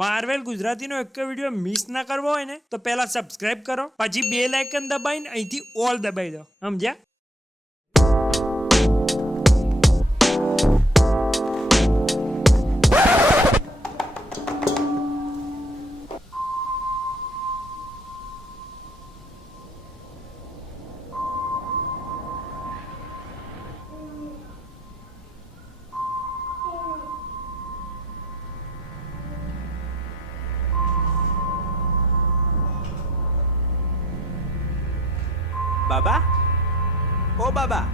Marvel ગુજરાતીનો એક video miss ના કરવો હોય ને તો પહેલા સબસ્ક્રાઇબ કરો, પછી બેલ આઇકન દબાવીને અહીંથી ઓલ દબાવી દો. સમજ્યા? બાબા, ઓ બાબા,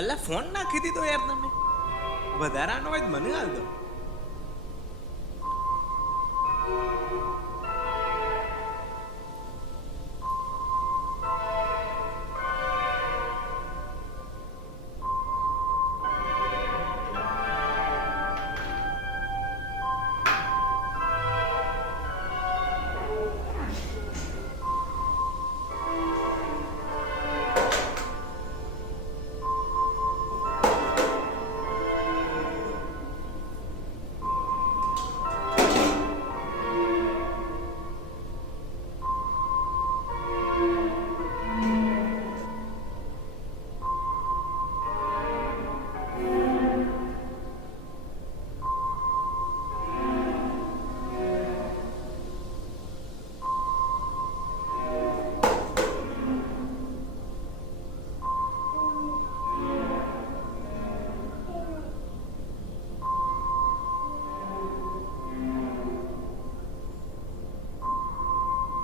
અલ્લા ફોન નાખી દીધો યાર તમે. વધારાનો હોય તો મને હાલ દો.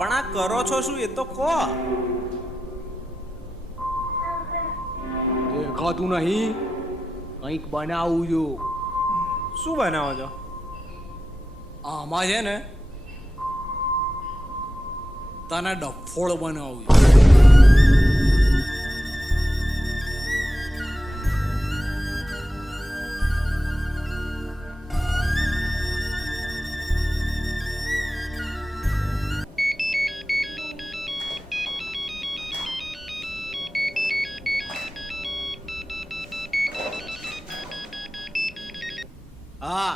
પણ આ કરો છો શું એ તો કહો. દેખાતું નહીં, કંઈક બનાવું છું. શું બનાવો છો? આમાં છે ને તને ડફોળ બનાવું છું. હા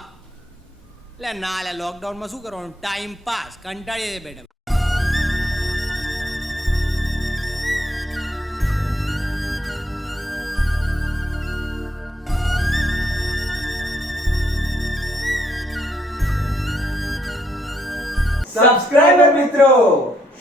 લે ના લે, લોકડાઉનમાં શું કરવાનું, ટાઈમ પાસ, કંટાળીએ બેઠા. સબસ્ક્રાઇબર મિત્રો,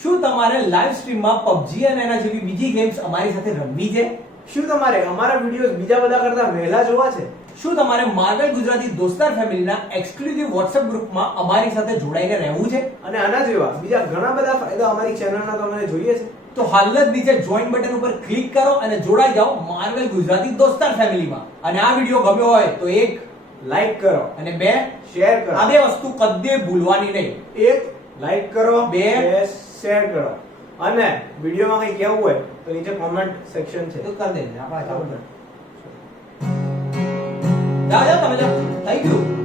શું તમારે લાઈવ સ્ટ્રીમમાં PUBG અને એના જેવી બીજી ગેમ્સ અમારી સાથે રમવી છે? શું તમારે અમારા વિડીયોઝ બીજા બધા કરતા વહેલા જોવા છે? શું તમારે માર્વેલ ગુજરાતી દોસ્તાર ફેમિલીના એક્સક્લુઝિવ WhatsApp ગ્રુપમાં અમારી સાથે જોડાઈને રહેવું છે? અને આના જેવા બીજા ઘણા બધા ફાયદા અમારી ચેનલના તમને જોઈએ છે? તો હાલ જ નીચે જોઈન બટન ઉપર ક્લિક કરો અને જોડાઈ જાઓ માર્વેલ ગુજરાતી દોસ્તાર ફેમિલીમાં. અને આ વિડીયો ગમ્યો હોય તો એક લાઈક કરો અને બે શેર કરો. આ બે વસ્તુ કદી ભૂલવાની નહીં. એક લાઈક કરો, બે શેર કરો. અને વિડીયોમાં કંઈ કહેવું હોય તો નીચે કોમેન્ટ સેક્શન છે તો કરી દેજો. આપણે ચાલુ કરીએ. જાઓ જાઓ તમે જાઓ થઈ ગયું